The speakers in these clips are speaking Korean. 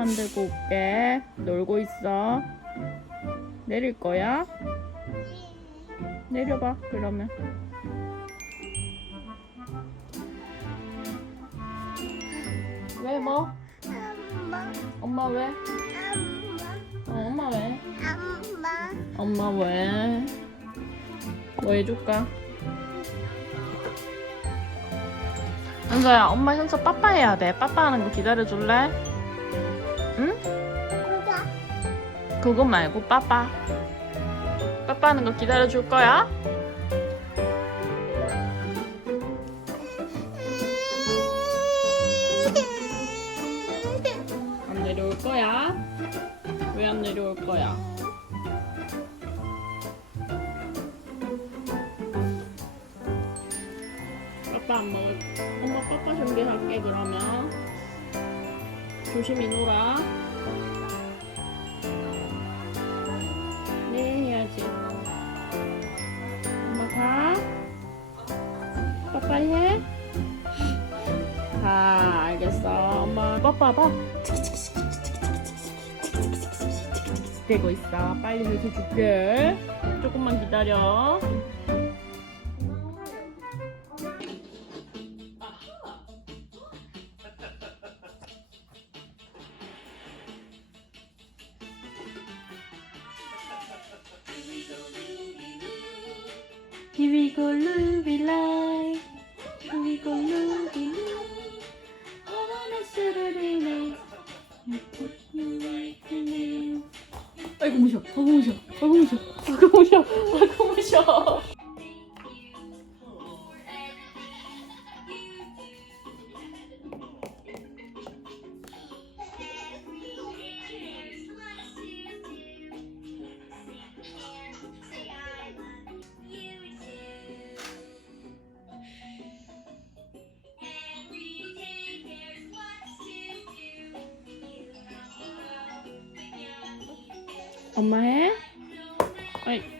만들고 올게. 놀고 있어. 내릴 거야? 내려봐, 그러면. 왜 뭐? 엄마, 엄마 왜? 엄마, 어, 엄마 왜? 엄마. 엄마 왜? 뭐 해줄까? 현서야, 엄마 현서 빠빠 해야 돼. 빠빠 하는 거 기다려 줄래? 그거 말고 빠빠. 빠빠 하는 거 기다려 줄 거야? 안 내려올 거야? 왜 안 내려올 거야? 빠빠 안 먹을. 엄마 빠빠 준비할게 그러면. 조심히 놀아. 엄마 가. 빠빠 해. 가 알겠어. 엄마 빠빠 봐. 되고 있어. 빨리 해서 줄게. 조금만 기다려. Here we go, Ruby light. Here we go, Ruby light. Oh, on a Saturday night. You put me in. 아이고 무셔, 아이고 무셔, 아이고 무셔, 아이고 무셔, 아이고 무셔. 엄마 해? 어이.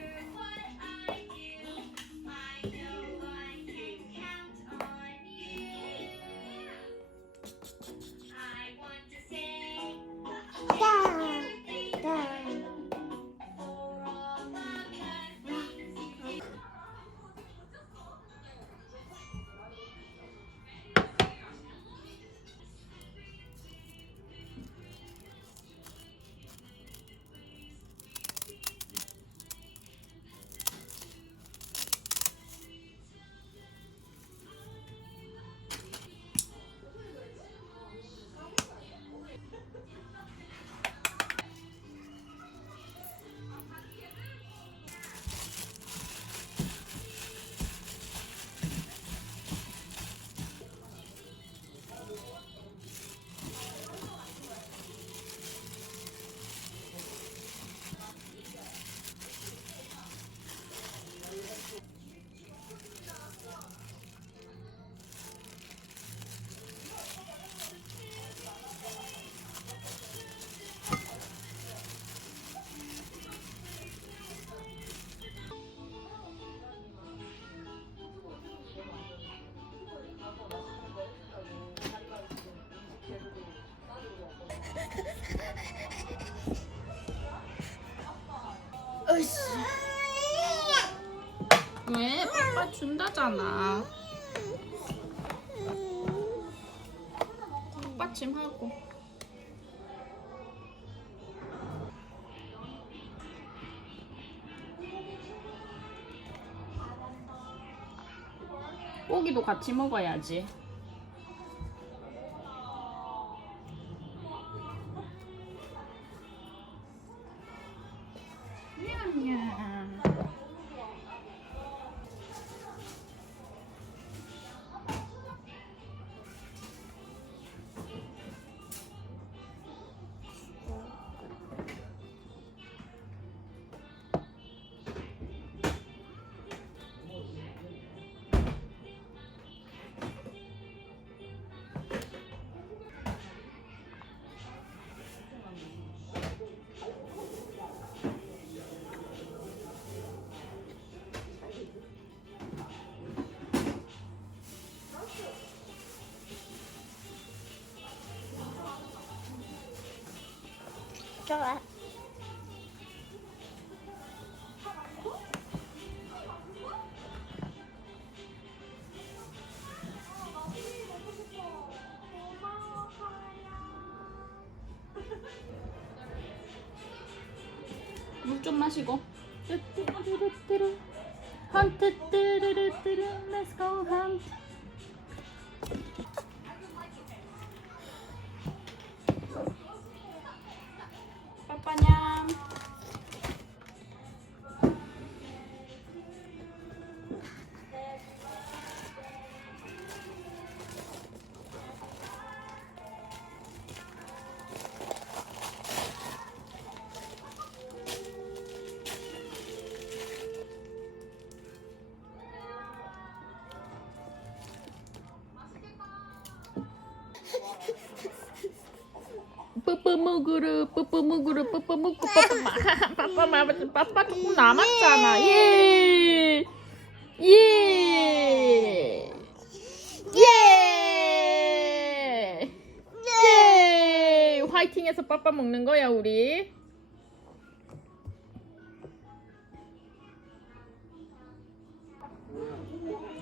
준다잖아. 빡침하고. 고기도 같이 먹어야지. 좋아. 물 좀 마시고. 뚜뚜뚜루뚜루. 헌트 뚜루루뚜루. Let's go. 빠빠 먹으러 빠빠 먹으러 빠빠 먹고 빠빠 마 빠빠 마 빠빠 조금 남았잖아 예 예. 예. 예. 화이팅해서 빠빠 먹는 거야, 우리.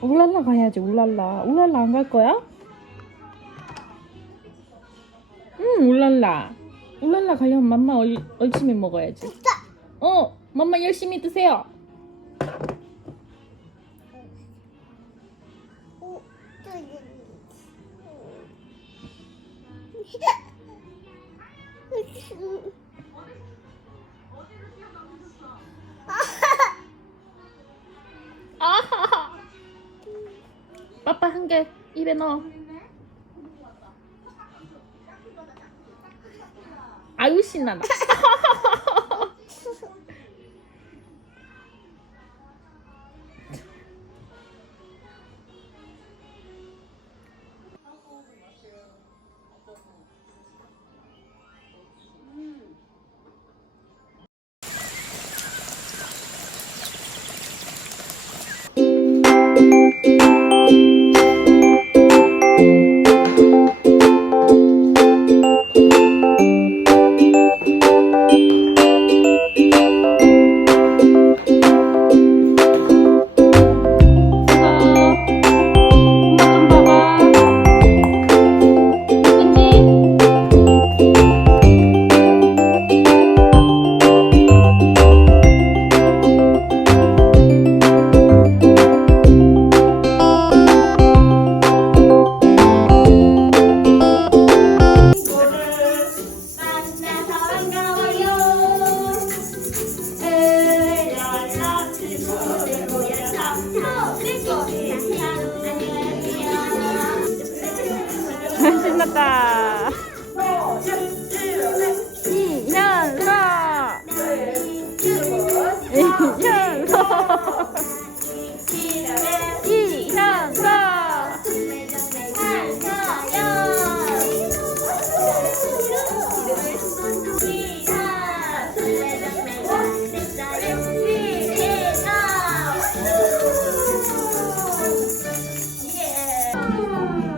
울랄라 가야지, 울랄라. 울랄라 안 갈 거야? 울랄라. 울랄라 가려면 맘마 얼, 열심히 먹어야지. 어, 맘마 열심히 드세요. 오, 저기. 아하하. 빠빠 한 개 입에 넣어. 아유 신나다. 갑니다. 이현서 이현서 이현서 Yeah.